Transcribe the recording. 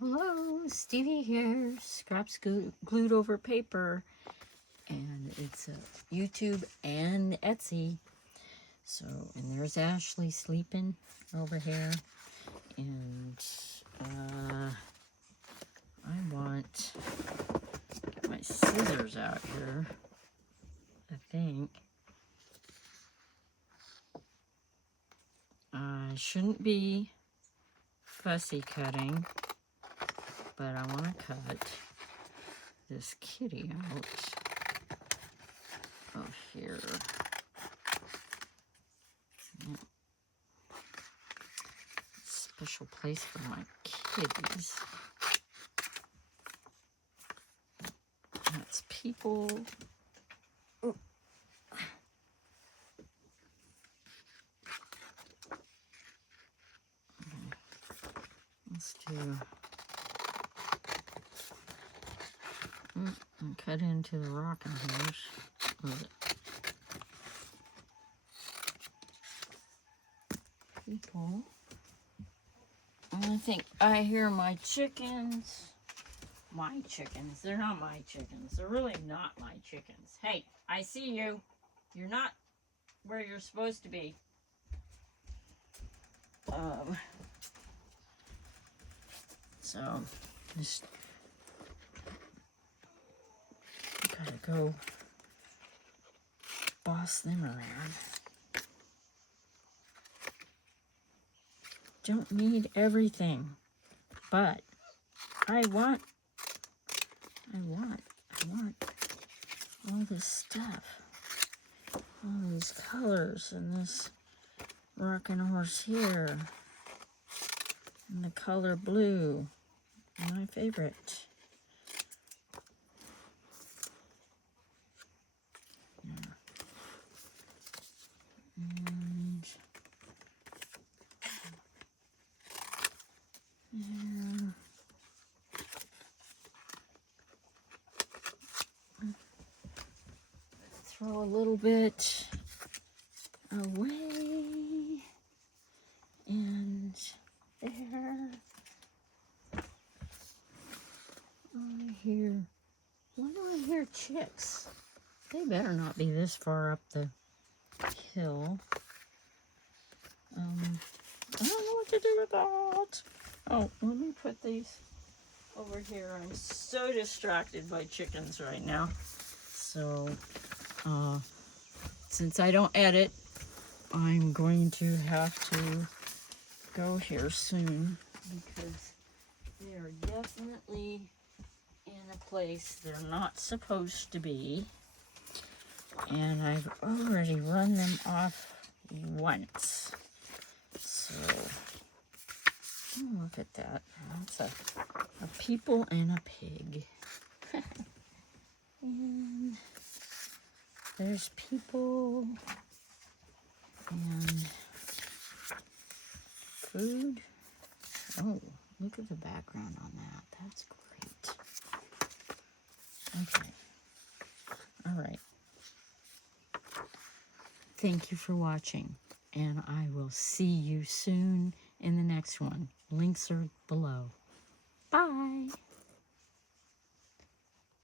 Hello, Stevie here. Scraps glued over paper, and it's YouTube and Etsy. So, and there's Ashley sleeping over here, and I want get my scissors out here. I think I shouldn't be fussy cutting, but I want to cut this kitty out of here. Yeah. Special place for my kitties. That's people. Ooh. Okay. Let's do. And cut into the rocking horse with it. People. I think I hear my chickens. My chickens. They're not my chickens. They're really not my chickens. Hey, I see you. You're not where you're supposed to be. So, just gotta go boss them around. Don't need everything, but I want all this stuff, all these colors, and this rocking horse here, and the color blue, my favorite. Yeah. And yeah. Throw a little bit away, and there. Why do I hear chicks? They better not be this far up the hill. I don't know what to do with that. Oh, let me put these over here. I'm so distracted by chickens right now. So, since I don't edit, I'm going to have to go here soon because they are definitely in a place they're not supposed to be. And I've already run them off once. So, oh, look at that. That's a people and a pig. And there's people and food. Oh, look at the background on that. That's great. Okay. All right. Thank you for watching, and I will see you soon in the next one. Links are below. Bye.